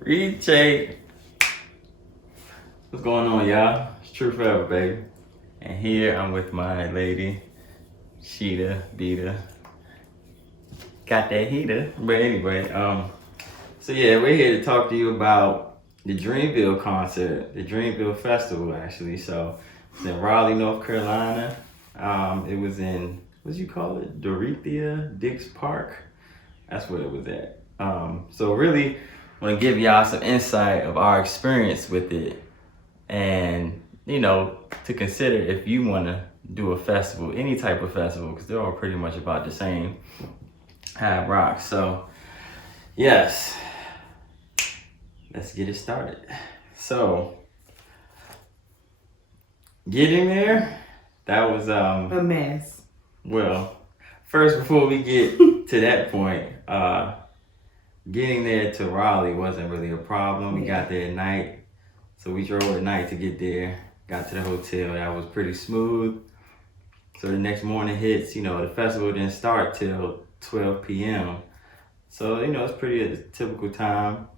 Recheck. What's going on, y'all? It's True Forever, baby. And here I'm with my lady, Sheeta, Beta. Got that heater. But anyway, so yeah, we're here to talk to you about the Dreamville concert, the Dreamville Festival, actually. So it's in Raleigh, North Carolina. It was in, what do you call it? Dorothea Dix Park. That's where it was at. So really, I want to give y'all some insight of our experience with it, and you know, to consider if you want to do a festival, any type of festival, because they're all pretty much about the same. How it rocks. So yes, let's get it started. So getting there, that was a mess. Well, first, before we get to that point, getting there to Raleigh wasn't really a problem. We got there at night, so we drove at night to get there. Got to the hotel, that was pretty smooth. So the next morning hits, you know, the festival didn't start till 12 p.m. So, you know, it's pretty a typical time.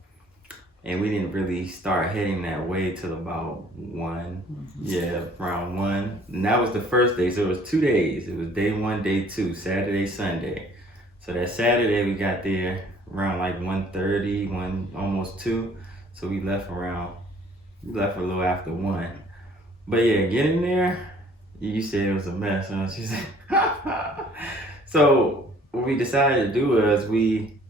And we didn't really start heading that way till about 1. Yeah, around 1. And that was the first day. So it was 2 days. It was day 1, day 2, Saturday, Sunday. So that Saturday we got there around like 1:30, almost 2. So we left a little after 1. But yeah, getting there, you said it was a mess, huh? She said. So what we decided to do was we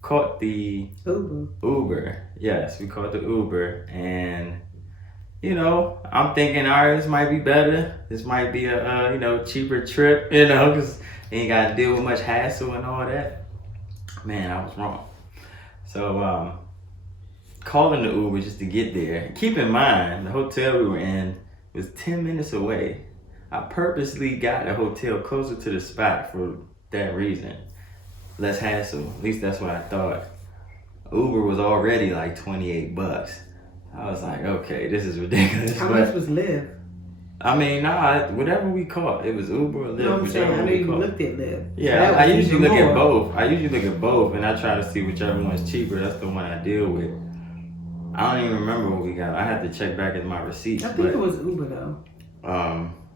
caught the Uber. Yes, we caught the Uber, and you know, I'm thinking, all right, this might be better. This might be a you know, cheaper trip, you know, because you ain't got to deal with much hassle and all that. Man, I was wrong. So calling the Uber just to get there. Keep in mind, the hotel we were in was 10 minutes away. I purposely got a hotel closer to the spot for that reason. Less hassle. At least that's what I thought. Uber was already like $28. I was like, okay, this is ridiculous. How much was Lyft? I mean, nah, whatever we caught, it was Uber or Lyft. No, I'm saying, I know you looked at Lyft. Yeah, I usually look at both. And I try to see whichever one's cheaper. That's the one I deal with. I don't even remember what we got. I had to check back at my receipts. I think it was Uber though.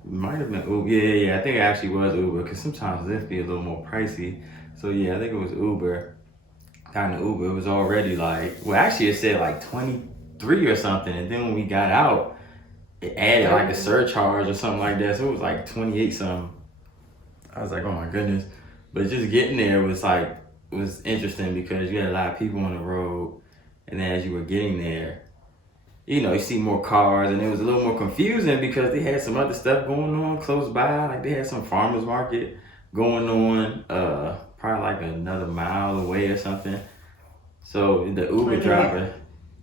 Might have been Uber. Yeah. I think it actually was Uber, because sometimes Lyft be a little more pricey. So yeah, I think it was Uber. Got an Uber. It was already like, well, actually it said like 23 or something, and then when we got out, it added like a surcharge or something like that. So it was like 28 something. I was like, oh my goodness. But just getting there was interesting, because you had a lot of people on the road, and then as you were getting there, you know, you see more cars, and it was a little more confusing because they had some other stuff going on close by. Like they had some farmer's market going on, probably like another mile away or something. So the Uber driver,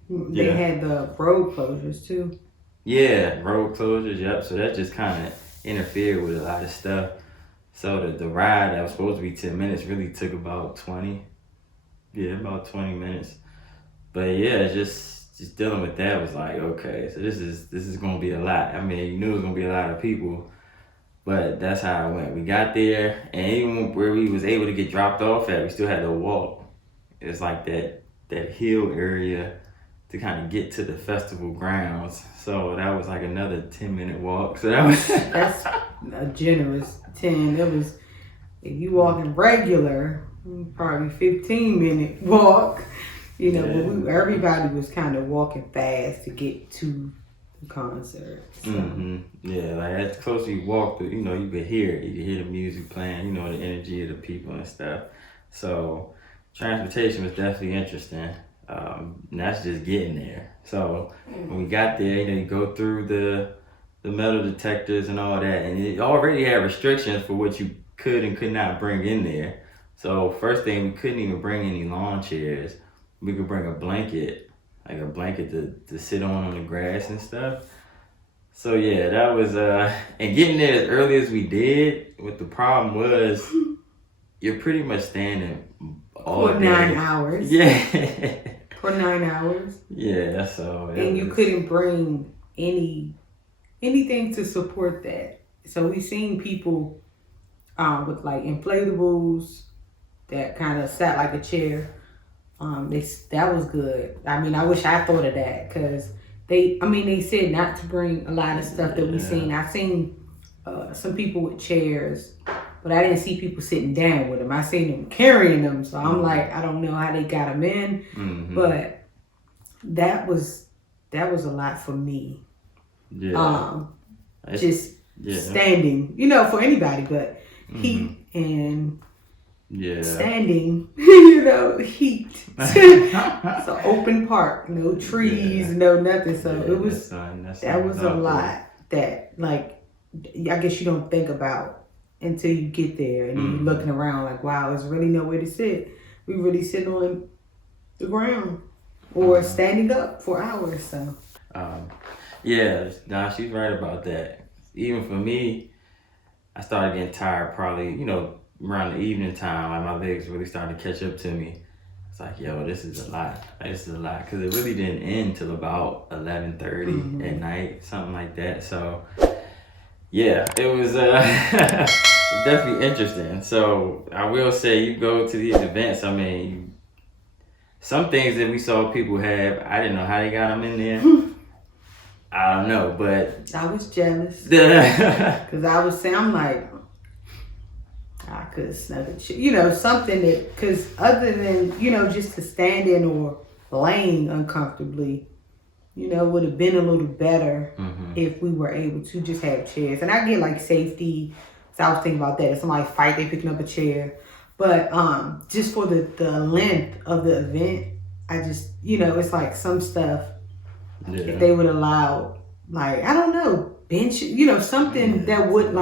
they had the road closures too. Yeah, road closures, yep. So that just kind of interfered with a lot of stuff. So the ride that was supposed to be 10 minutes really took about 20. Yeah, about 20 minutes. But yeah, just dealing with that was like, okay, so this is gonna be a lot. I mean, you knew it was gonna be a lot of people, but that's how it went. We got there, and even where we was able to get dropped off at, we still had to walk. It's like that hill area to kind of get to the festival grounds. So that was like another 10-minute walk. So that's a generous 10. It was, if you walking regular, probably 15-minute walk. You know, yeah. But everybody was kind of walking fast to get to the concert. So. Yeah, like as close as you walk, you know, you could hear it. You could hear the music playing, you know, the energy of the people and stuff. So transportation was definitely interesting. And that's just getting there. So when we got there, you know, you go through the metal detectors and all that, and it already had restrictions for what you could and could not bring in there. So first thing, we couldn't even bring any lawn chairs. We could bring a blanket, like a blanket to sit on the grass and stuff. So yeah, that was, and getting there as early as we did, what the problem was, you're pretty much standing all for day. 9 hours. Yeah. For 9 hours. Yeah, so. And you couldn't bring anything to support that. So we seen people with like inflatables that kind of sat like a chair That was good. I mean, I wish I thought of that because they said not to bring a lot of stuff that we seen. I seen some people with chairs, but I didn't see people sitting down with them. I seen them carrying them, so I'm like, I don't know how they got them in, but that was a lot for me. Yeah. Just standing, for anybody, but heat and standing, heat. It's an open park, no trees, no nothing. So it was that was a lot that I guess you don't think about until you get there and you're looking around like, wow, there's really nowhere to sit. We really sit on the ground or standing up for hours. So she's right about that. Even for me, I started getting tired probably, around the evening time. Like my legs really started to catch up to me. It's like, yo, this is a lot. This is a lot. Because it really didn't end till about 11:30 at night, something like that. So, yeah, it was definitely interesting. So, I will say, you go to these events, I mean, some things that we saw people have, I didn't know how they got them in there. I don't know, but I was jealous. Because I was saying, I'm like, I could have snuck a chair, something that, because other than, just to stand in or laying uncomfortably, would have been a little better if we were able to just have chairs. And I get like safety, so I was thinking about that. If somebody fight, they picking up a chair. But just for the length of the event, I just, it's like some stuff, if they would allow, like, I don't know, bench, something that would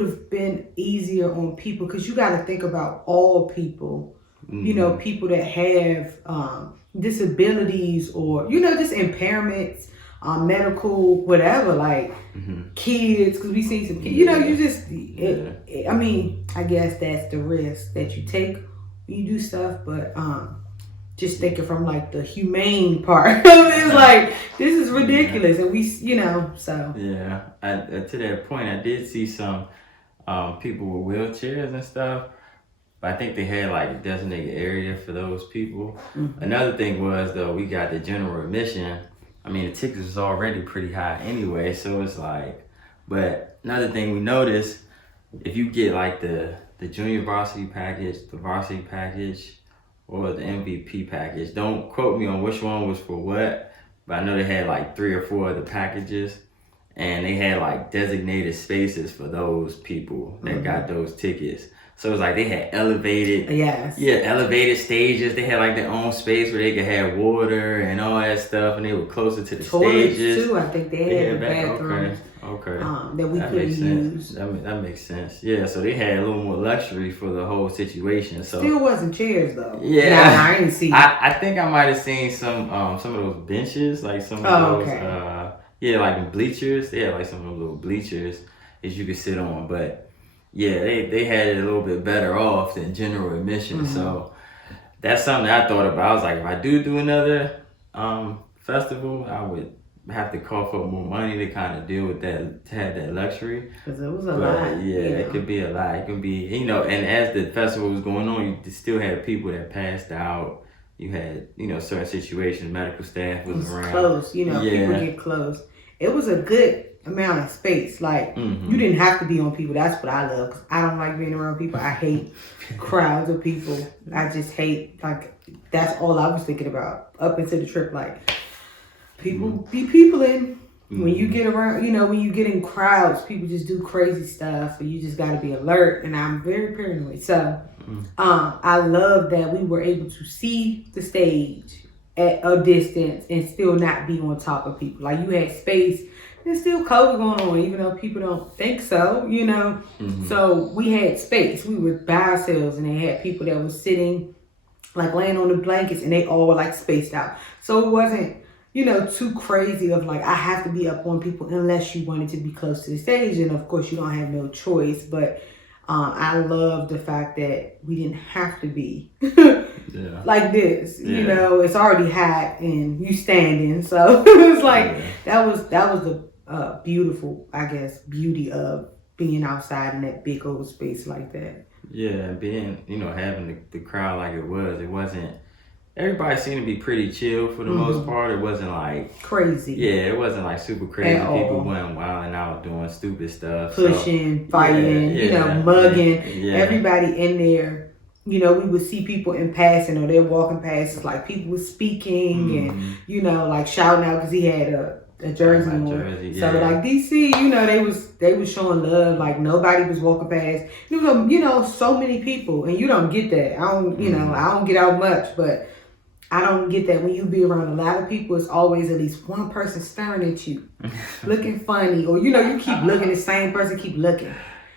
have been easier on people, because you got to think about all people, people that have disabilities or, just impairments, medical, whatever, like kids, because we seen some kids, you just, I mean, I guess that's the risk that you take when you do stuff, but just thinking from like the humane part, it's like, this is ridiculous, and we, so. Yeah, to that point, I did see some people with wheelchairs and stuff, but I think they had like a designated area for those people. Another thing was, though, we got the general admission. I mean, the tickets was already pretty high anyway, so it's like, but another thing we noticed, if you get like the junior varsity package, the varsity package, or the MVP package, don't quote me on which one was for what, but I know they had like 3 or 4 of the packages, and they had like designated spaces for those people that got those tickets. So it was like they had elevated stages. They had like their own space where they could have water and all that stuff, and they were closer to the toilets stages too. I think they had bathrooms. Okay. That we could use. That makes sense. Yeah, so they had a little more luxury for the whole situation. So still wasn't chairs though. Yeah, nah, I didn't see. I think I might have seen some of those benches, like some of those. Like bleachers. They had like some of those little bleachers that you could sit on, but. Yeah, they had it a little bit better off than general admission. So that's something that I thought about. I was like, if I do another festival, I would have to cough up more money to kind of deal with that, to have that luxury. Because it was a lot. Yeah, it could be a lot. It could be, and as the festival was going on, you still had people that passed out. You had, certain situations, medical staff was around. Close, people get close. It was a good amount of space. Like, you didn't have to be on people. That's what I love. 'Cause I don't like being around people. I hate crowds of people. I just hate, like, that's all I was thinking about up into the trip. Like, people be people in. When you get around, when you get in crowds, people just do crazy stuff. And you just got to be alert. And I'm very paranoid. So, I love that we were able to see the stage at a distance and still not be on top of people. Like, you had space. There's still COVID going on, even though people don't think so, So we had space. We were by ourselves, and they had people that were sitting, like laying on the blankets, and they all were like spaced out. So it wasn't, too crazy of like, I have to be up on people unless you wanted to be close to the stage. And of course, you don't have no choice. But I love the fact that we didn't have to be like this. It's already hot and you standing. So it was like, that was the beautiful, I guess, beauty of being outside in that big old space like that. Yeah, being, having the crowd like it wasn't, everybody seemed to be pretty chill for the most part. It wasn't like crazy. Yeah, it wasn't like super crazy. People weren't wilding out doing stupid stuff. Pushing, fighting, mugging. Yeah. Everybody in there, we would see people in passing or they're walking past. It's like people were speaking and, like shouting out because he had a jersey on. So like DC, they was showing love. Like nobody was walking past. So many people, and you don't get that. I don't, I don't get out much, but I don't get that when you be around a lot of people. It's always at least one person staring at you, looking funny, or you keep looking. The same person keep looking.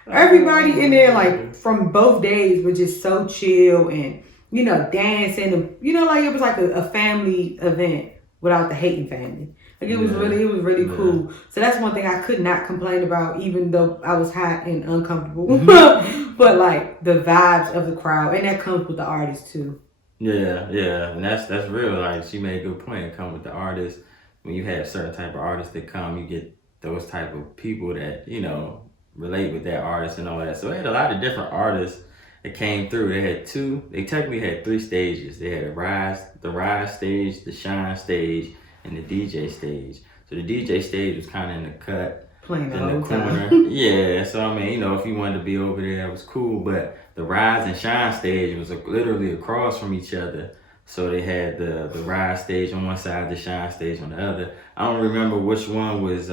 Everybody in there, like from both days, was just so chill and dancing and like it was like a family event without the hating family. Like it was really cool. So that's one thing I could not complain about, even though I was hot and uncomfortable. But like the vibes of the crowd, and that comes with the artists too. Yeah, and that's real. Like she made a good point. It come with the artists. When you have certain type of artists that come, you get those type of people that relate with that artist and all that. So they had a lot of different artists that came through. They technically had 3 stages. They had the rise stage, the shine stage, and the DJ stage. So the DJ stage was kind of in the cut, playing in the corner. Yeah, so I mean, if you wanted to be over there, that was cool. But the rise and shine stage was literally across from each other. So they had the rise stage on one side, the shine stage on the other. I don't remember which one was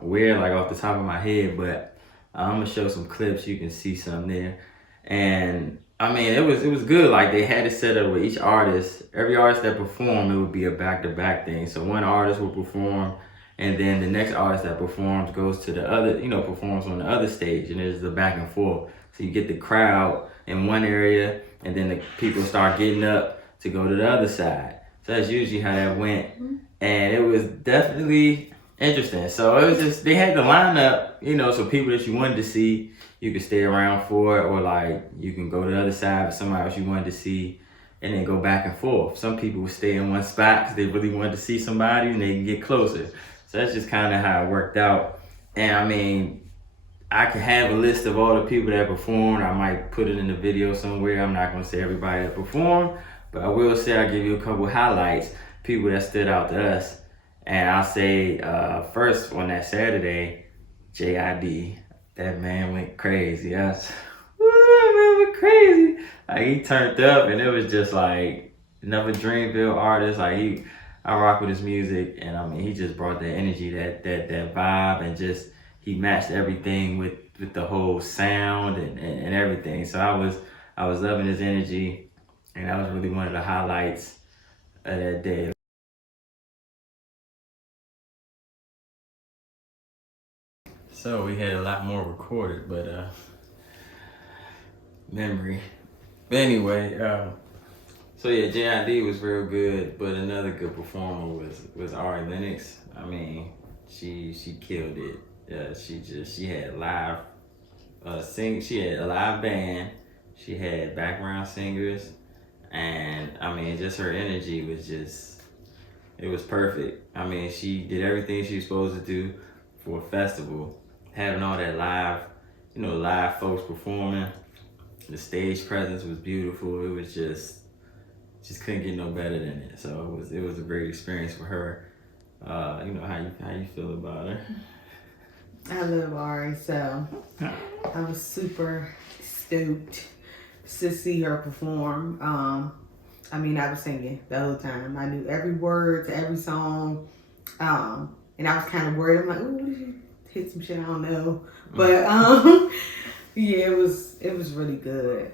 where, like off the top of my head, but I'm gonna show some clips. You can see some there, and I mean it was good. Like they had it set up with each artist. Every artist that performed, it would be a back-to-back thing. So one artist will perform, and then the next artist that performs goes to the other, performs on the other stage, and there's the back and forth. So you get the crowd in one area, and then the people start getting up to go to the other side. So that's usually how that went, and it was definitely interesting. So it was just, they had the lineup, so people that you wanted to see, you could stay around for it, or like you can go to the other side with somebody else you wanted to see, and then go back and forth. Some people would stay in one spot because they really wanted to see somebody and they can get closer. So that's just kind of how it worked out. And I mean, I could have a list of all the people that performed. I might put it in the video somewhere. I'm not gonna say everybody that performed, but I will say I'll give you a couple highlights, people that stood out to us. And I'll say first on that Saturday, J.I.D. That man went crazy. That man went crazy. Like he turned up, and it was just like another Dreamville artist. Like I rock with his music, and I mean he just brought that energy, that vibe, and just he matched everything with the whole sound and everything. So I was loving his energy, and that was really one of the highlights of that day. So we had a lot more recorded, but memory. But anyway, so yeah, J.I.D. was real good, but another good performer was Ari Lennox. I mean, she killed it. She had live she had a live band, she had background singers, and I mean just her energy was it was perfect. I mean she did everything she was supposed to do for a festival. Having all that live folks performing, the stage presence was beautiful. It was just couldn't get no better than it. So it was a great experience for her. How you feel about her? I love Ari, so I was super stoked to see her perform. I mean, I was singing the whole time. I knew every word to every song, and I was kind of worried. I'm like, ooh, what did you hit some shit? I don't know, but yeah, it was really good.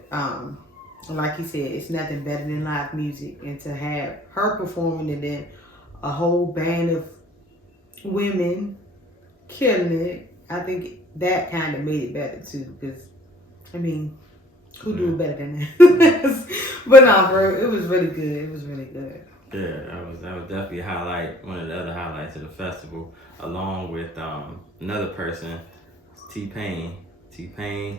Like you said, it's nothing better than live music, and to have her performing and then a whole band of women killing it, I think that kind of made it better too. Because I mean, who do it better than that? But no, bro, it was really good. It was really good. Yeah, that was definitely a highlight. One of the other highlights of the festival, along with another person, T-Pain. T-Pain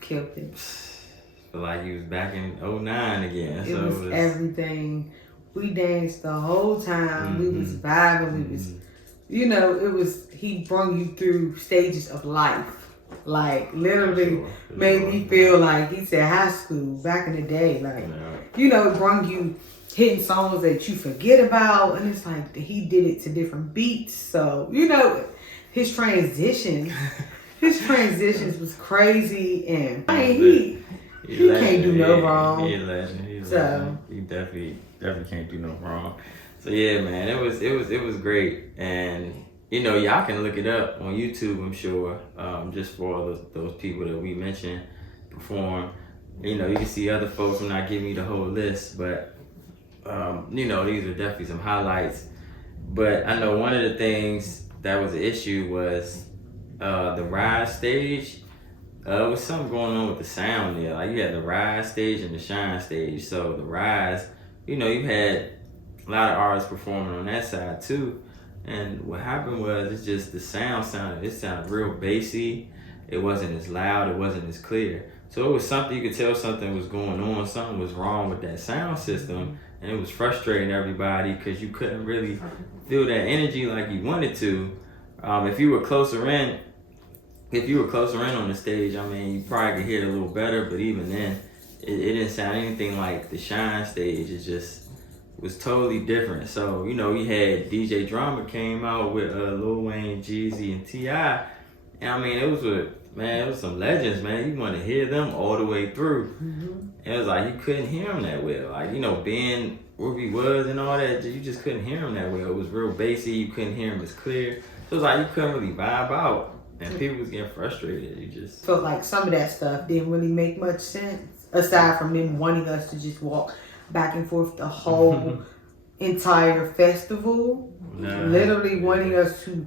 killed it. Feel like he was back in 2009 again. It was everything. We danced the whole time. Mm-hmm. We was vibing. We was, it was. He brought you through stages of life. Like literally made me feel like he said high school back in the day. Like it brought you hitting songs that you forget about, and it's like he did it to different beats. So his transitions was crazy, and he can't do no wrong. He a legend. He definitely can't do no wrong. So yeah, man, it was great, and y'all can look it up on YouTube, I'm sure, just for all those people that we mentioned perform. You can see other folks. I'm not giving you the whole list, but these are definitely some highlights. But I know one of the things that was an issue was the Rise stage. There was something going on with the sound there. Like you had the Rise stage and the Shine stage. So the Rise, you had a lot of artists performing on that side too. And what happened was it's just the sound sounded real bassy. It wasn't as loud, it wasn't as clear. So it was something, you could tell something was going on, something was wrong with that sound system, and it was frustrating everybody because you couldn't really feel that energy like you wanted to. If you were closer in on the stage, I mean, you probably could hear it a little better, but even then, it didn't sound anything like the Shine stage. It just was totally different. So, you had DJ Drama came out with Lil Wayne, Jeezy, and T.I. And I mean, it was some legends, man. You want to hear them all the way through. And it was like, you couldn't hear them that well. Like, being where he was and all that, you just couldn't hear him that well. It was real bassy. You couldn't hear him as clear. So it was like, you couldn't really vibe out. And people was getting frustrated. You just felt like some of that stuff didn't really make much sense, aside from them wanting us to just walk back and forth the whole entire festival. Literally wanting us to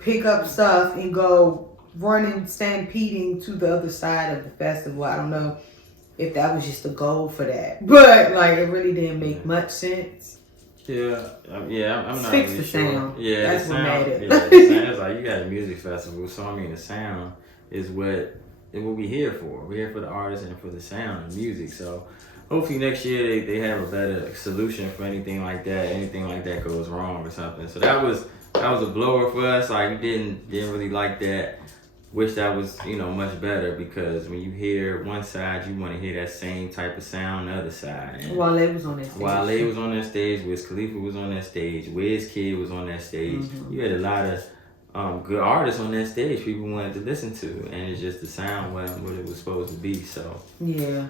pick up stuff and go running, stampeding to the other side of the festival. I don't know if that was just the goal for that, but it really didn't make much sense. Yeah, I'm not Fix really the sure. sound. Yeah, that's what made it. Yeah, the sound is like, you got a music festival, so I mean the sound is what we here for. We're here for the artists and for the sound and music. So hopefully next year they have a better solution for anything like that goes wrong or something. So that was a blower for us. Like, we didn't really like that. Wish that was much better, because when you hear one side, you want to hear that same type of sound on the other side. And Wale was on that stage. Wale was on that stage. Wiz Khalifa was on that stage. Wizkid was on that stage. You had a lot of good artists on that stage people wanted to listen to, and it's just the sound wasn't what it was supposed to be. So yeah,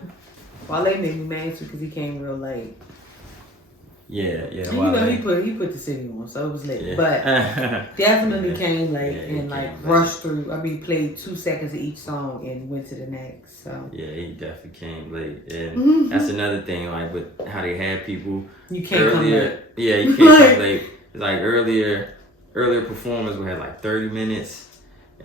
Wale made me mad too because he came real late. Yeah. And he put the city on, so it was late. Yeah. But definitely came late and rushed through. I mean, played 2 seconds of each song and went to the next. So yeah, he definitely came late, and that's another thing. Like with how they had people, you can't come late. Yeah, you can't come late. Like earlier performers we had 30 minutes.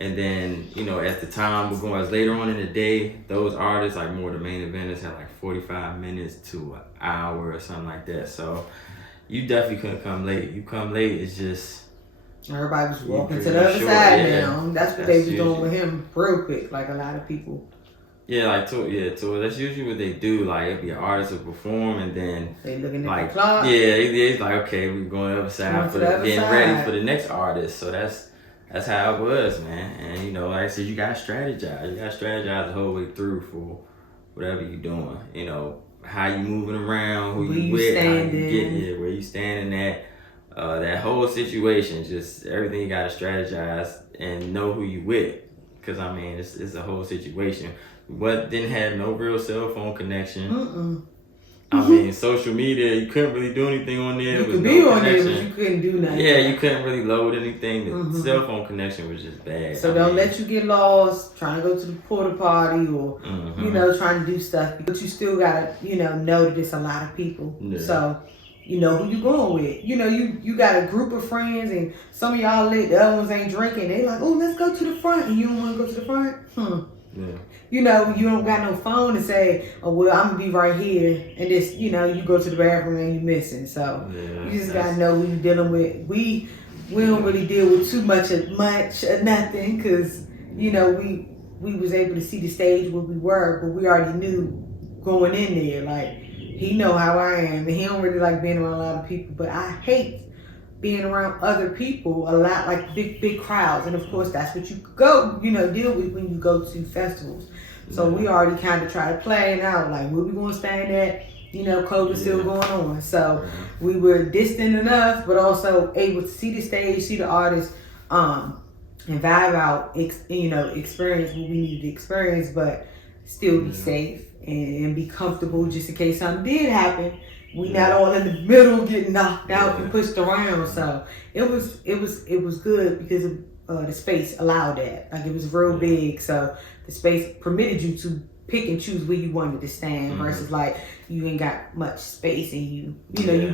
And then, at the time we're going later on in the day, those artists, more the main eventers, had 45 minutes to an hour or something like that. So you definitely couldn't come late. You come late, it's just... Everybody was walking to the other side now. That's what they was doing with him real quick, a lot of people. Yeah, tour. That's usually what they do. It'd be an artist will perform, and then they looking at the clock. Yeah, it's okay, we're going to the other side getting ready for the next artist. So that's how it was, man. And like I said, you gotta strategize. You gotta strategize the whole way through for whatever you're doing. How you moving around, who you with, how you get here, where you standing at. That whole situation, just everything you gotta strategize and know who you with. Cause I mean, it's a whole situation. But didn't have no real cell phone connection. I mean, social media, you couldn't really do anything on there. You could be on there, but you couldn't do nothing. Yeah, you couldn't really load anything. The cell phone connection was just bad. So don't let you get lost trying to go to the porta potty or, trying to do stuff. But you still got to, know that it's a lot of people. Yeah. So, who you going with. You got a group of friends and some of y'all lit, the other ones ain't drinking. They like, oh, let's go to the front. And you don't want to go to the front? Yeah. You don't got no phone to say, oh, well, I'm going to be right here. And this, you go to the bathroom and you missing. So you just got to know who you're dealing with. We don't really deal with too much of nothing because, we was able to see the stage where we were, but we already knew going in there. He know how I am. And he don't really like being around a lot of people. But I hate being around other people a lot, big crowds. And of course, that's what you go, deal with when you go to festivals. So we already kind of try to plan out, where we going to stand at, COVID still going on. So we were distant enough, but also able to see the stage, see the artists, and vibe out, experience what we needed to experience, but still be safe and be comfortable just in case something did happen. We not all in the middle getting knocked out and pushed around. So it was good because the space allowed that. Like it was real big, so the space permitted you to pick and choose where you wanted to stand versus like you ain't got much space and you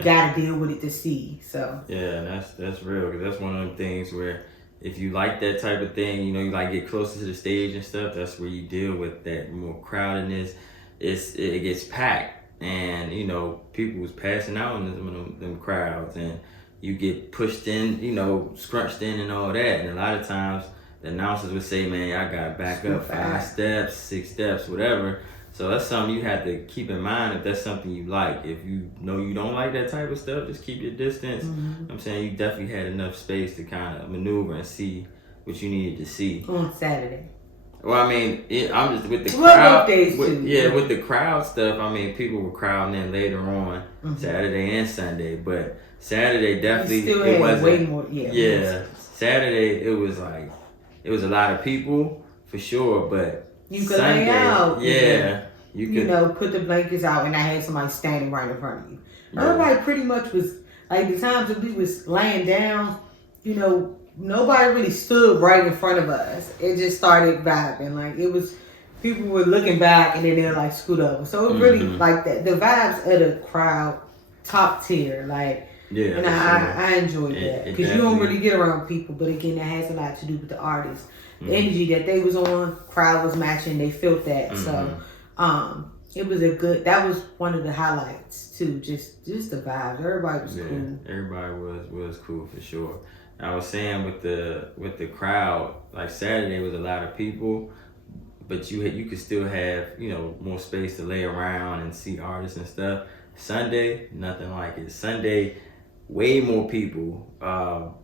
gotta deal with it to see. So that's real, because that's one of them things where if you like that type of thing, you like get closer to the stage and stuff, that's where you deal with that more crowdedness. It gets packed, and people was passing out in them crowds, and you get pushed in, scrunched in and all that. And a lot of times the announcers would say, man, I gotta back up 5 steps, 6 steps, whatever. So that's something you have to keep in mind if that's something you like. If you know you don't like that type of stuff, just keep your distance. I'm saying you definitely had enough space to kind of maneuver and see what you needed to see. On Saturday. Well, I mean, I'm just with the crowd. With the crowd stuff, I mean, people were crowding in later on Saturday and Sunday, but Saturday definitely it wasn't. Way more, Saturday it was like it was a lot of people for sure, but you could Sunday, lay out. You could put the blankets out, and I had somebody standing right in front of you. Yeah. Everybody pretty much was like the times that we was laying down. Nobody really stood right in front of us. It just started vibing. Like it was, people were looking back and then they're like scoot over. So it was really like that. The vibes of the crowd, top tier. Like, and I enjoyed that because you don't really get around people. But again, that has a lot to do with the artists. The energy that they was on, crowd was matching. They felt that. So, it was that was one of the highlights too. Just the vibes. Everybody was cool. Everybody was cool for sure. I was saying with the crowd, like Saturday was a lot of people, but you could still have more space to lay around and see artists and stuff. Sunday, nothing like it. Sunday, way more people.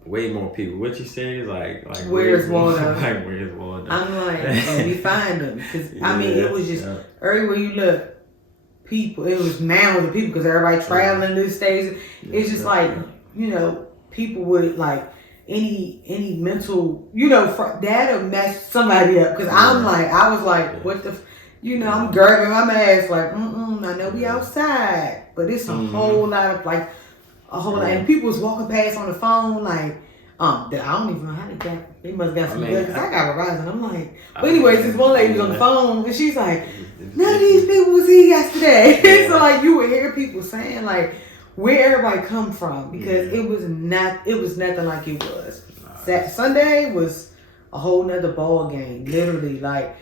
What you say is like where's Waldo? Like where's Waldo? I'm like, we find them because I mean it was just everywhere you look, people. It was mounds of people because everybody traveling these days. It's just like people would like. Any mental, that'll mess somebody up. Cause I was like, what the, I'm gurgling my mask like, I know we outside, but it's a whole lot of like, and people was walking past on the phone like, I don't even know how they got. They must got some good because I got Verizon. I'm like, but anyways, this one lady was on the phone and she's like, none of these people was here yesterday. So like you would hear people saying like, where everybody come from because it was nothing like it was. Sunday was a whole nother ball game. Literally, like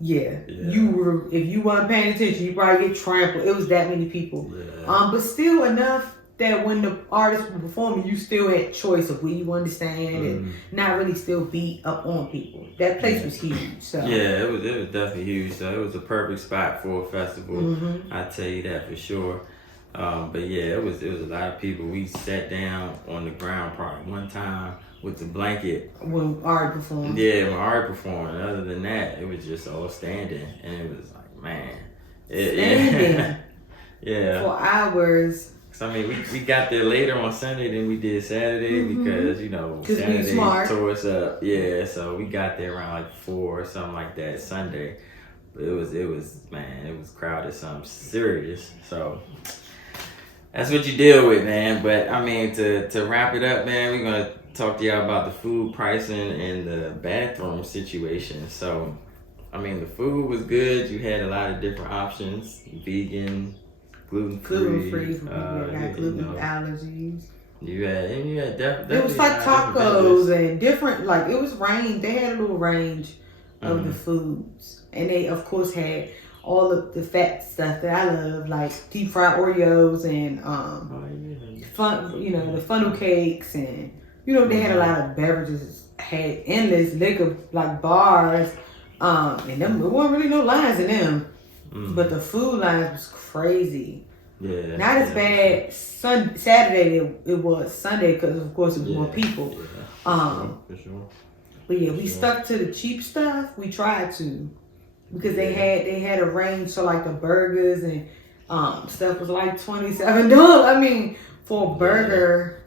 you were, if you weren't paying attention, you probably get trampled. It was that many people. But still enough that when the artists were performing, you still had choice of where you want to stand and not really still beat up on people. That place was huge. So it was definitely huge. So it was a perfect spot for a festival. I tell you that for sure. But it was a lot of people. We sat down on the ground probably one time with the blanket. When Ari performed. Yeah, when Ari performed. Other than that, it was just all standing. And it was like, man. Standing. For hours. So, I mean, we got there later on Sunday than we did Saturday because, Saturday tore us up. Yeah, so we got there around like 4 or something like that Sunday. But it was crowded, something serious. So that's what you deal with, man. But I mean, to wrap it up, man, we're gonna talk to y'all about the food pricing and the bathroom situation. So, I mean, the food was good. You had a lot of different options: vegan, gluten-free. Got gluten allergies. You had definitely. It was like tacos and different. Like it was range. They had a little range of the foods, and they of course had all of the fat stuff that I love, like deep fried Oreos and the funnel cakes, and they had a lot of beverages, had endless liquor like bars, and them there weren't really no lines in them, but the food lines was crazy. Yeah, not as bad. Saturday it was. Sunday because of course it was more people. For sure. But we stuck to the cheap stuff. We tried to. Because they had a range, so like the burgers and Stuff was like $27. I mean, for a burger.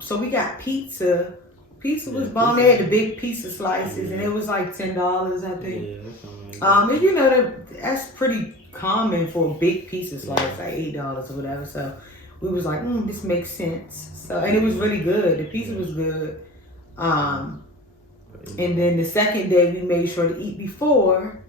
So we got pizza. Pizza was bomb. They had the big pizza slices, and it was like $10, I think. And you know that's pretty common for a big pizza slice, like $8 or whatever. So we was like, this makes sense. So and it was really good. The pizza was good. And then the second day we made sure to eat before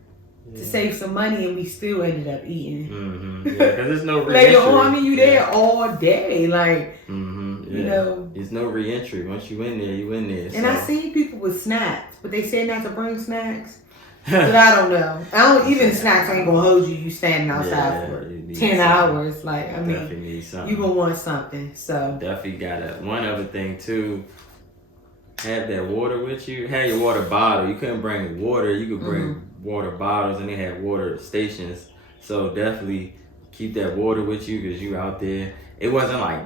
to save some money, and we still ended up eating. Yeah, because there's no re-entry. Later on, I mean, you there all day, like you know. There's no re-entry. Once you in there, you in there. And I seen people with snacks, but they said not to bring snacks. But I don't know. Even snacks ain't gonna hold you. You standing outside for 10 hours. Like I mean, you gonna want something. So definitely got one other thing too. Have that water with you. Have your water bottle. You couldn't bring water. You could bring water bottles, and they had water stations. So definitely keep that water with you because you out there. It wasn't like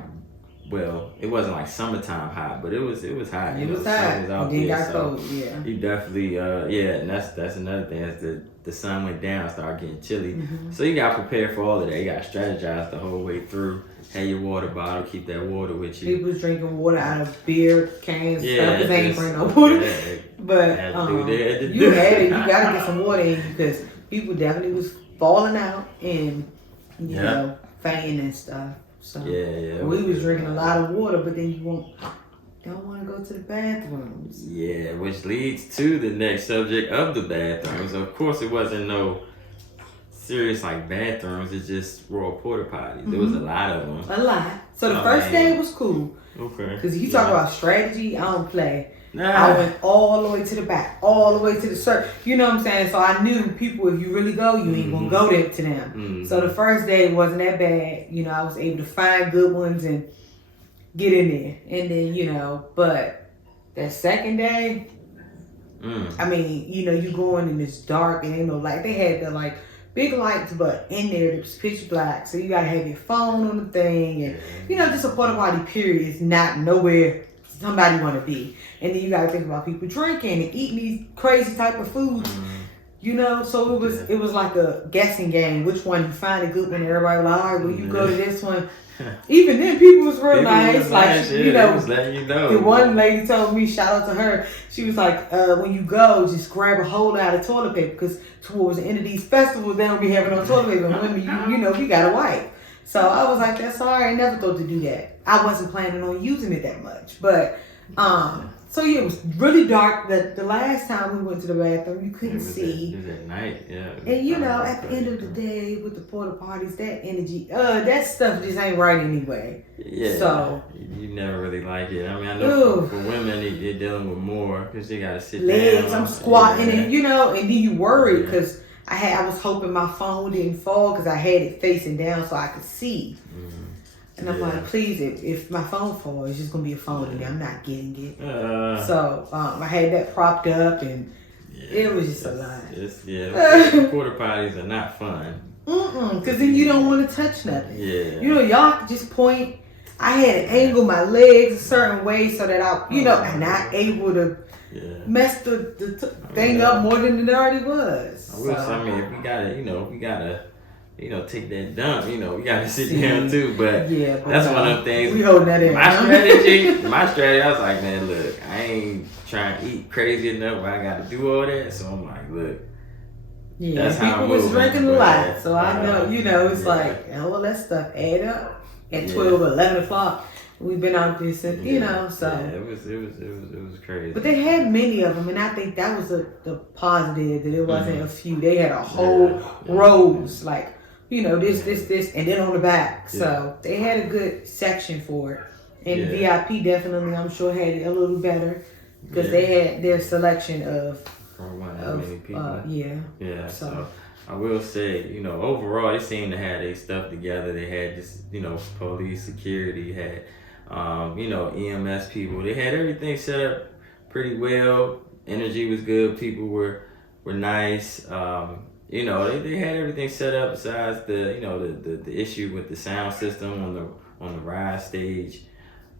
summertime hot, but it was hot. It was hot. It was out there, got cold. Yeah. You definitely and that's another thing. As the sun went down, started getting chilly. So you got prepared for all of that. You got to strategize the whole way through. Have your water bottle. Keep that water with you. People was drinking water out of beer cans. Stuff because they ain't bring no water. But you had it. You gotta get some water in you because people definitely was falling out and you know fainting and stuff. So we was drinking a lot of water, but then you don't want to go to the bathrooms. Yeah, which leads to the next subject of the bathrooms. Of course, it wasn't no serious like bathrooms. It's just raw porta potties. There was a lot of them. A lot. So the first day was cool. Okay. Because you talk about strategy, I don't play. Nah. I went all the way to the back, all the way to the circle. You know what I'm saying? So I knew people, if you really go, you ain't gonna go there to them. So the first day wasn't that bad. You know, I was able to find good ones and get in there. And then, you know, but that second day, I mean, you know, you going and it's dark and ain't no light. They had the like big lights, but in there it was pitch black. So you gotta have your phone on the thing, and you know, just a porta potty period is not nowhere somebody want to be. And then you gotta think about people drinking and eating these crazy type of foods. You know, so it was like a guessing game. Which one you find a good one? Everybody was like, all right, well you go to this one. Even then, people was real nice. Like you know, was letting you know. The one lady told me, shout out to her. She was like, when you go, just grab a whole lot of toilet paper because towards the end of these festivals, they don't be having no toilet paper. And women, you know, you gotta wipe. So I was like, that's all right. I never thought to do that. I wasn't planning on using it that much, but so yeah, it was really dark. The last time we went to the bathroom, you couldn't see. It was at night, yeah. And you know, at the end of the day, with the porta potties, that energy, that stuff just ain't right anyway. Yeah. So you never really like it. I mean, I know for women, they're dealing with more because they gotta sit legs, down. I'm squatting, and you know, and then you worried because I was hoping my phone didn't fall because I had it facing down so I could see. And I'm like, please, if my phone falls, it's just going to be a phone in there. I'm not getting it. So I had that propped up, and it was just a lot. Porta potties are not fun. Because then you don't want to touch nothing. Yeah. You know, y'all could just point. I had to angle my legs a certain way so that I'm not able to mess the thing up more than it already was. I mean, if we gotta, take that dump, we gotta sit down too. But that's one of the things. We holding that in. My strategy, I was like, man, look, I ain't trying to eat crazy enough where I gotta do all that. So I'm like, look. Yeah, that's how people was drinking a lot. So I know, it's like, all that stuff add up at 12 or 11 o'clock. We've been out there since, so. Yeah, it was crazy. But they had many of them, and I think that was the positive, that it wasn't a few. They had a whole rows, like, this, and then on the back. So they had a good section for it. And VIP definitely, I'm sure, had it a little better because they had their selection of many people. Yeah. So I will say, overall, they seemed to have their stuff together. They had just, police, security, had, EMS people. They had everything set up pretty well. Energy was good. People were nice. They had everything set up besides the issue with the sound system on the ride stage,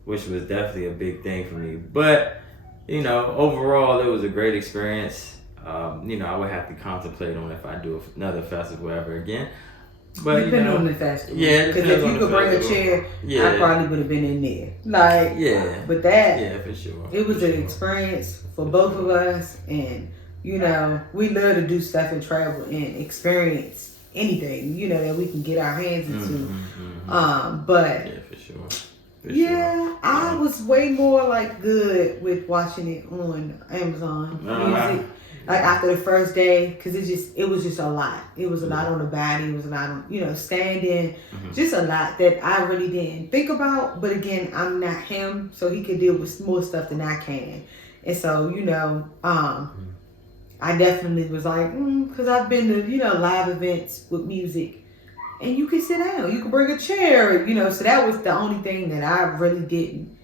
which was definitely a big thing for me. But, overall, it was a great experience. I would have to contemplate on if I do another festival ever again. But depending on the festival. Yeah, because if you could bring a chair, I probably would have been in there. Like, but that, for sure. It was an experience for both of us, and you know, we love to do stuff and travel and experience anything, you know, that we can get our hands into. But for sure. I was way more like good with watching it on Amazon Music. Like after the first day, because it was just a lot. It was a lot on the body. It was a lot on, you know, standing. Just a lot that I really didn't think about. But again, I'm not him, so he could deal with more stuff than I can. And so, you know, I definitely was like, because I've been to, you know, live events with music, and you can sit down, you can bring a chair, you know. So that was the only thing that I really didn't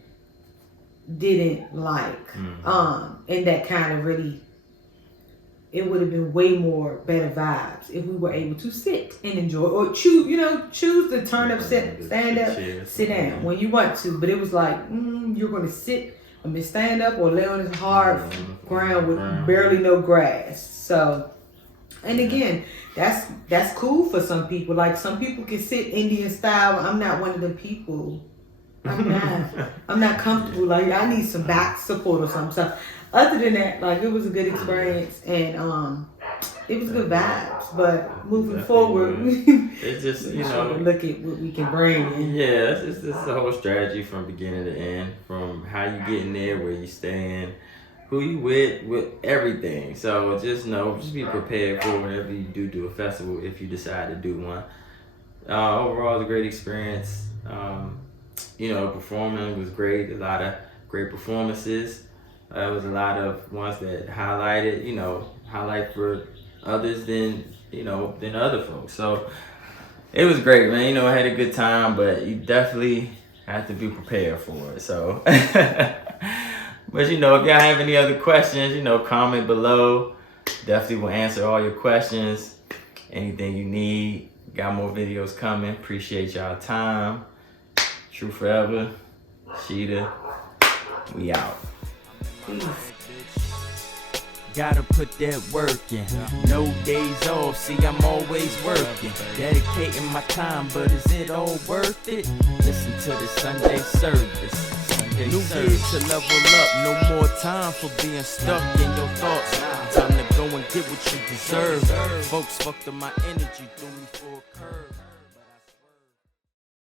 like, and that kind of really. It would have been way more better vibes if we were able to sit and enjoy, or choose to turn up, stand up, sit down when you want to. But it was like, you're going to sit, stand up, or lay on this hard ground with barely no grass. So, and again, that's cool for some people. Like some people can sit Indian style. I'm not one of the people. I'm not comfortable. Like I need some back support or something. So other than that, like it was a good experience, and it was good vibes. But moving forward, it's just look at what we can bring in. Yeah, it's the whole strategy from beginning to end, from how you get in there, where you staying, who you with everything. So just be prepared for whenever you do a festival, if you decide to do one. Overall, it's a great experience. Performing was great. A lot of great performances. There was a lot of ones that highlight for others than other folks. So it was great, man. I had a good time, but you definitely have to be prepared for it. So, but if y'all have any other questions, comment below. Definitely will answer all your questions. Anything you need. Got more videos coming. Appreciate y'all time. True Forever, Sheeta, we out. Peace. Gotta put that work in. No days off, see I'm always working. Dedicating my time, but is it all worth it? Listen to the Sunday service. New year to level up, no more time for being stuck in your thoughts. Time to go and get what you deserve. Folks fucked up my energy, threw me for a curve.